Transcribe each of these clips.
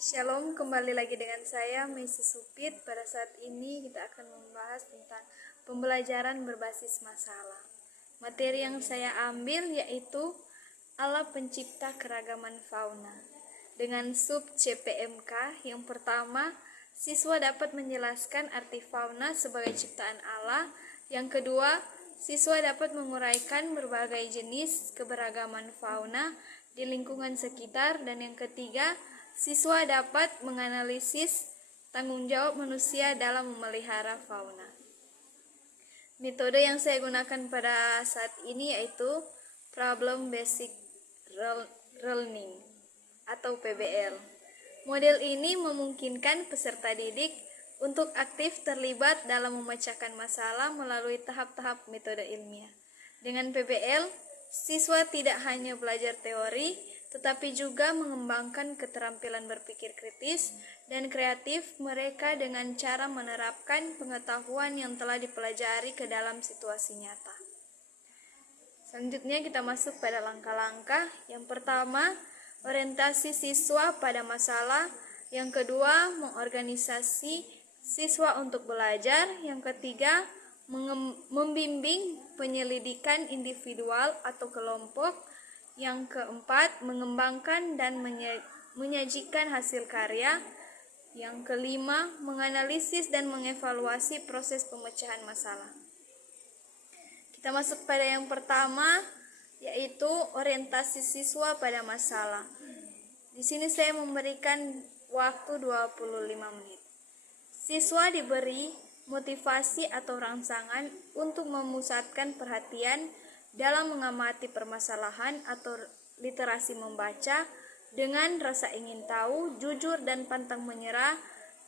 Shalom, kembali lagi dengan saya, Messi Supit. Pada saat ini kita akan membahas tentang pembelajaran berbasis masalah. Materi yang saya ambil yaitu Allah Pencipta Keragaman Fauna. Dengan sub CPMK, yang pertama, siswa dapat menjelaskan arti fauna sebagai ciptaan Allah. Yang kedua, siswa dapat menguraikan berbagai jenis keberagaman fauna di lingkungan sekitar. Dan yang ketiga, siswa dapat menganalisis tanggung jawab manusia dalam memelihara fauna. Metode yang saya gunakan pada saat ini yaitu Problem Basic Learning atau PBL. Model ini memungkinkan peserta didik untuk aktif terlibat dalam memecahkan masalah melalui tahap-tahap metode ilmiah. Dengan PBL, siswa tidak hanya belajar teori, tetapi juga mengembangkan keterampilan berpikir kritis dan kreatif mereka dengan cara menerapkan pengetahuan yang telah dipelajari ke dalam situasi nyata. Selanjutnya kita masuk pada langkah-langkah. Yang pertama, orientasi siswa pada masalah. Yang kedua, mengorganisasi siswa untuk belajar. Yang ketiga, membimbing penyelidikan individual atau kelompok. Yang keempat, mengembangkan dan menyajikan hasil karya. Yang kelima, menganalisis dan mengevaluasi proses pemecahan masalah. Kita masuk pada yang pertama, yaitu orientasi siswa pada masalah. Di sini saya memberikan waktu 25 menit. Siswa diberi motivasi atau rangsangan untuk memusatkan perhatian dalam mengamati permasalahan atau literasi membaca dengan rasa ingin tahu, jujur dan pantang menyerah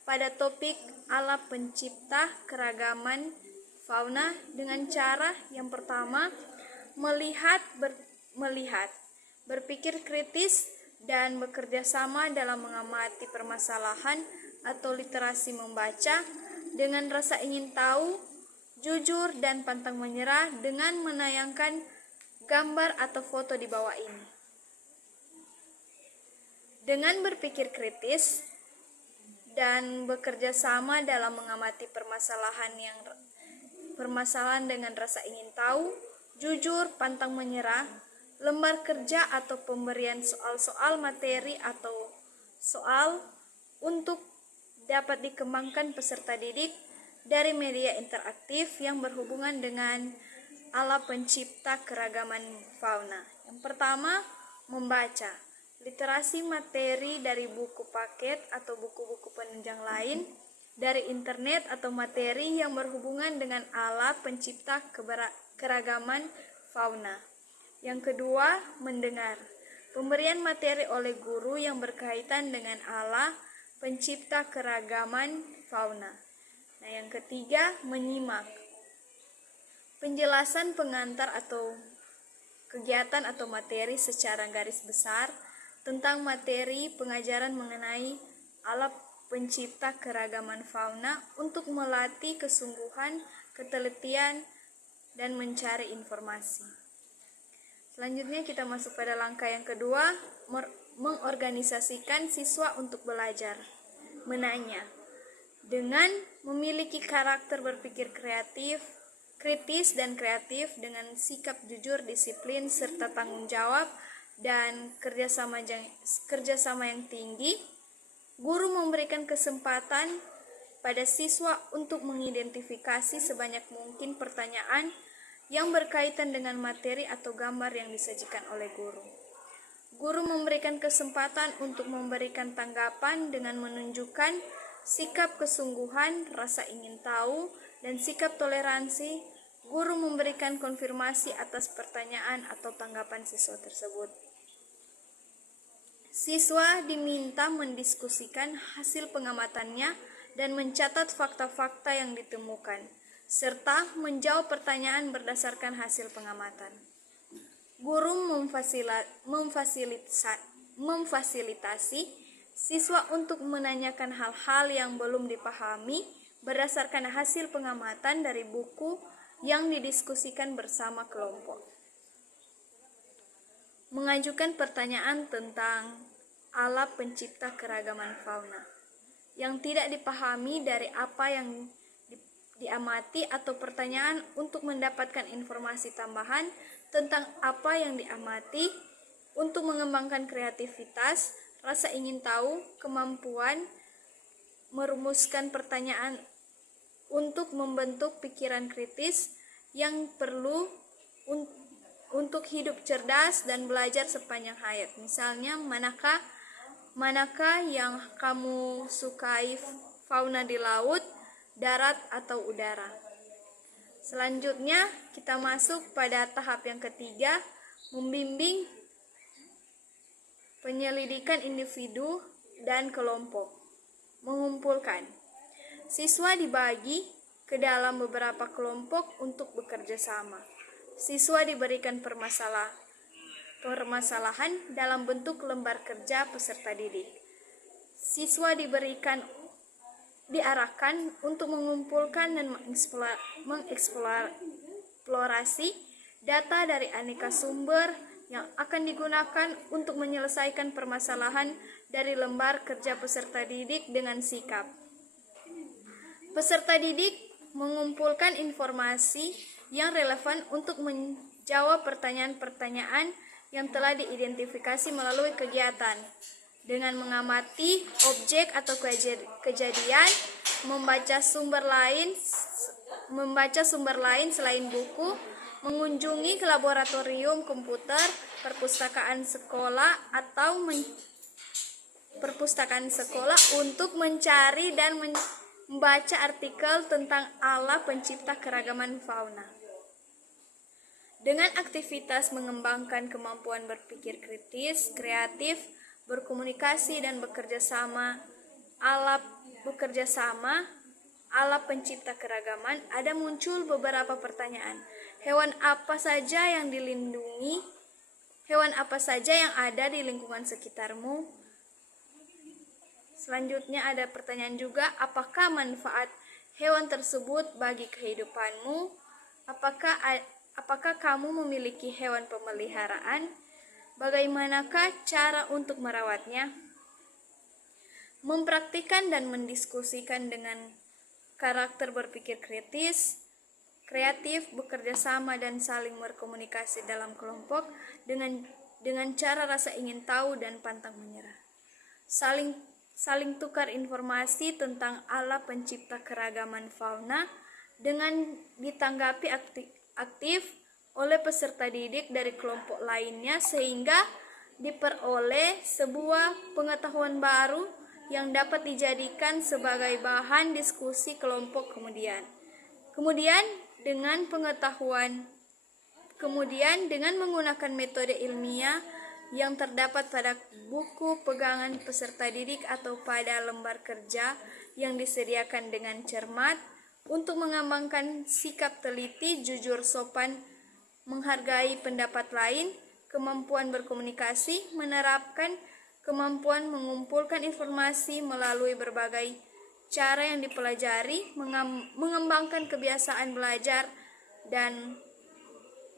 pada topik Allah Pencipta Keragaman Fauna dengan cara yang pertama, melihat, berpikir kritis dan bekerja sama dalam mengamati permasalahan atau literasi membaca dengan rasa ingin tahu, jujur dan pantang menyerah dengan menayangkan gambar atau foto di bawah ini. Dengan berpikir kritis dan bekerja sama dalam mengamati permasalahan dengan rasa ingin tahu, jujur, pantang menyerah, lembar kerja atau pemberian soal-soal materi atau soal untuk dapat dikembangkan peserta didik dari media interaktif yang berhubungan dengan Allah Pencipta Keragaman Fauna. Yang pertama, membaca literasi materi dari buku paket atau buku-buku penunjang lain, dari internet atau materi yang berhubungan dengan Allah Pencipta Keragaman Fauna. Yang kedua, mendengar pemberian materi oleh guru yang berkaitan dengan Allah Pencipta Keragaman Fauna. Nah, yang ketiga, menyimak penjelasan pengantar atau kegiatan atau materi secara garis besar tentang materi pengajaran mengenai Allah Pencipta Keragaman Fauna untuk melatih kesungguhan, ketelitian, dan mencari informasi. Selanjutnya kita masuk pada langkah yang kedua, mengorganisasikan siswa untuk belajar. Menanya. Dengan memiliki karakter berpikir kreatif, kritis dan kreatif dengan sikap jujur, disiplin, serta tanggung jawab dan kerjasama yang tinggi, guru memberikan kesempatan pada siswa untuk mengidentifikasi sebanyak mungkin pertanyaan yang berkaitan dengan materi atau gambar yang disajikan oleh guru. Guru memberikan kesempatan untuk memberikan tanggapan dengan menunjukkan sikap kesungguhan, rasa ingin tahu, dan sikap toleransi. Guru memberikan konfirmasi atas pertanyaan atau tanggapan siswa tersebut. Siswa diminta mendiskusikan hasil pengamatannya dan mencatat fakta-fakta yang ditemukan, serta menjawab pertanyaan berdasarkan hasil pengamatan. Guru memfasilitasi siswa untuk menanyakan hal-hal yang belum dipahami berdasarkan hasil pengamatan dari buku yang didiskusikan bersama kelompok. Mengajukan pertanyaan tentang Allah pencipta keragaman fauna. Yang tidak dipahami dari apa yang diamati atau pertanyaan untuk mendapatkan informasi tambahan tentang apa yang diamati, untuk mengembangkan kreativitas, rasa ingin tahu, kemampuan merumuskan pertanyaan, untuk membentuk pikiran kritis yang perlu untuk hidup cerdas dan belajar sepanjang hayat. Misalnya, manakah yang kamu sukai, fauna di laut, darat, atau udara? Selanjutnya kita masuk pada tahap yang ketiga, membimbing penyelidikan individu dan kelompok. Mengumpulkan. Siswa dibagi ke dalam beberapa kelompok untuk bekerja sama. Siswa diberikan permasalahan dalam bentuk lembar kerja peserta didik. Siswa diarahkan untuk mengumpulkan dan mengeksplorasi data dari aneka sumber yang akan digunakan untuk menyelesaikan permasalahan dari lembar kerja peserta didik dengan sikap. Peserta didik mengumpulkan informasi yang relevan untuk menjawab pertanyaan-pertanyaan yang telah diidentifikasi melalui kegiatan, dengan mengamati objek atau kejadian, membaca sumber lain selain buku, mengunjungi ke laboratorium komputer, perpustakaan sekolah untuk mencari dan membaca artikel tentang Allah pencipta keragaman fauna. Dengan aktivitas mengembangkan kemampuan berpikir kritis, kreatif, berkomunikasi dan bekerja sama, Allah pencipta keragaman, ada muncul beberapa pertanyaan. Hewan apa saja yang dilindungi? Hewan apa saja yang ada di lingkungan sekitarmu? Selanjutnya ada pertanyaan juga, apakah manfaat hewan tersebut bagi kehidupanmu? Apakah kamu memiliki hewan pemeliharaan? Bagaimanakah cara untuk merawatnya? Mempraktikkan dan mendiskusikan dengan karakter berpikir kritis, kreatif, bekerja sama dan saling berkomunikasi dalam kelompok dengan cara rasa ingin tahu dan pantang menyerah. Saling tukar informasi tentang Allah pencipta keragaman fauna dengan ditanggapi aktif oleh peserta didik dari kelompok lainnya, sehingga diperoleh sebuah pengetahuan baru yang dapat dijadikan sebagai bahan diskusi kelompok kemudian. Kemudian dengan menggunakan metode ilmiah yang terdapat pada buku pegangan peserta didik atau pada lembar kerja yang disediakan dengan cermat, untuk mengembangkan sikap teliti, jujur, sopan, menghargai pendapat lain, kemampuan berkomunikasi, menerapkan kemampuan mengumpulkan informasi melalui berbagai cara yang dipelajari, mengembangkan kebiasaan belajar dan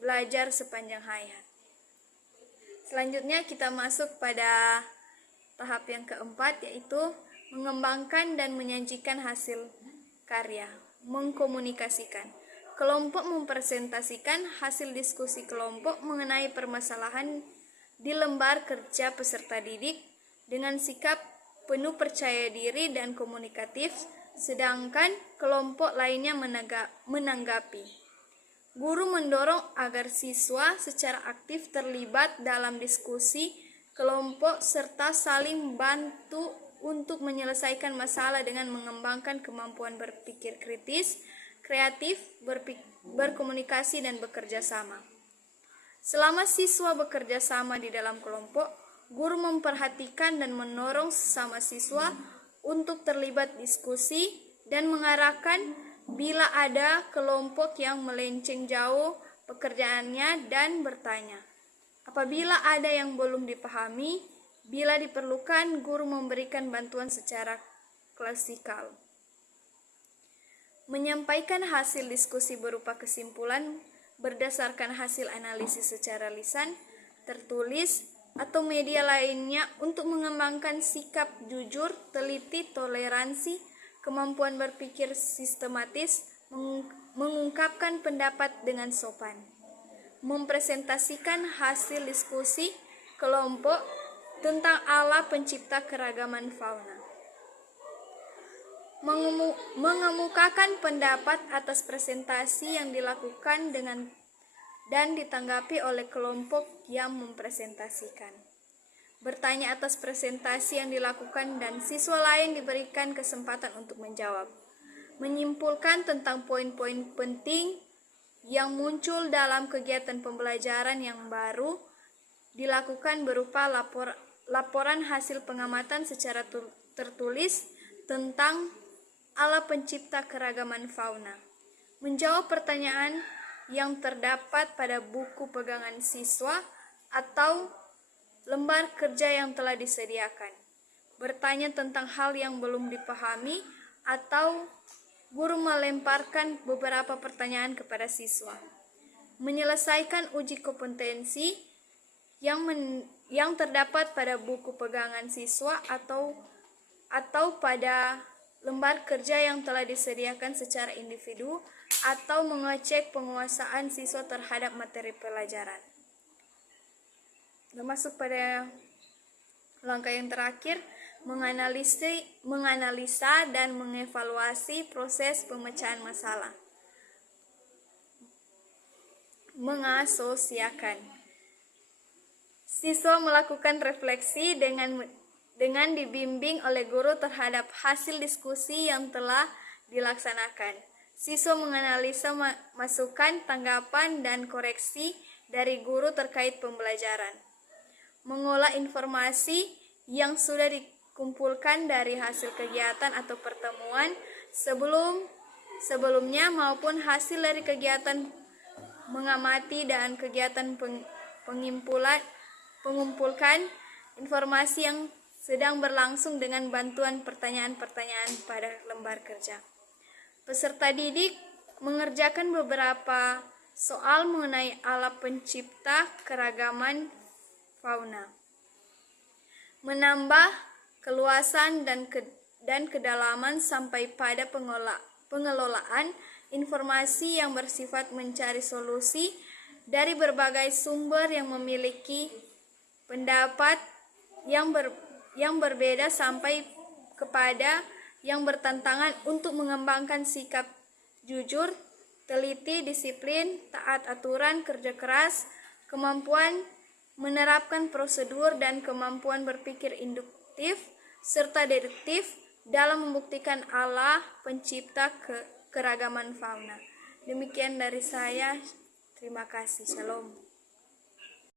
belajar sepanjang hayat. Selanjutnya kita masuk pada tahap yang keempat, yaitu mengembangkan dan menyajikan hasil karya. Mengkomunikasikan. Kelompok mempresentasikan hasil diskusi kelompok mengenai permasalahan di lembar kerja peserta didik dengan sikap penuh percaya diri dan komunikatif, sedangkan kelompok lainnya menanggapi. Guru mendorong agar siswa secara aktif terlibat dalam diskusi kelompok serta saling bantu untuk menyelesaikan masalah dengan mengembangkan kemampuan berpikir kritis, kreatif, berkomunikasi dan bekerja sama. Selama siswa bekerja sama di dalam kelompok, guru memperhatikan dan mendorong sesama siswa untuk terlibat diskusi dan mengarahkan bila ada kelompok yang melenceng jauh pekerjaannya dan bertanya. Apabila ada yang belum dipahami, bila diperlukan, guru memberikan bantuan secara klasikal. Menyampaikan hasil diskusi berupa kesimpulan berdasarkan hasil analisis secara lisan, tertulis, atau media lainnya untuk mengembangkan sikap jujur, teliti, toleransi, kemampuan berpikir sistematis, mengungkapkan pendapat dengan sopan, mempresentasikan hasil diskusi kelompok tentang Allah pencipta keragaman fauna, mengemukakan pendapat atas presentasi yang dilakukan dan ditanggapi oleh kelompok yang mempresentasikan, bertanya atas presentasi yang dilakukan dan siswa lain diberikan kesempatan untuk menjawab, menyimpulkan tentang poin-poin penting yang muncul dalam kegiatan pembelajaran yang baru dilakukan berupa laporan hasil pengamatan secara tertulis tentang Allah pencipta keragaman fauna, menjawab pertanyaan yang terdapat pada buku pegangan siswa atau lembar kerja yang telah disediakan, bertanya tentang hal yang belum dipahami atau guru melemparkan beberapa pertanyaan kepada siswa, menyelesaikan uji kompetensi yang terdapat pada buku pegangan siswa atau pada lembar kerja yang telah disediakan secara individu, atau mengecek penguasaan siswa terhadap materi pelajaran. Masuk pada langkah yang terakhir, menganalisa dan mengevaluasi proses pemecahan masalah. Mengasosiasikan. Siswa melakukan refleksi dengan dibimbing oleh guru terhadap hasil diskusi yang telah dilaksanakan. Siswa menganalisa masukan, tanggapan, dan koreksi dari guru terkait pembelajaran. Mengolah informasi yang sudah dikumpulkan dari hasil kegiatan atau pertemuan sebelumnya maupun hasil dari kegiatan mengamati dan kegiatan pengumpulan informasi yang sedang berlangsung dengan bantuan pertanyaan-pertanyaan pada lembar kerja. Peserta didik mengerjakan beberapa soal mengenai Allah pencipta keragaman fauna, menambah keluasan dan kedalaman sampai pada pengelolaan informasi yang bersifat mencari solusi dari berbagai sumber yang memiliki pendapat yang berbeda sampai kepada yang bertentangan untuk mengembangkan sikap jujur, teliti, disiplin, taat aturan, kerja keras, kemampuan menerapkan prosedur, dan kemampuan berpikir induktif serta deduktif dalam membuktikan Allah pencipta keragaman fauna. Demikian dari saya. Terima kasih. Shalom.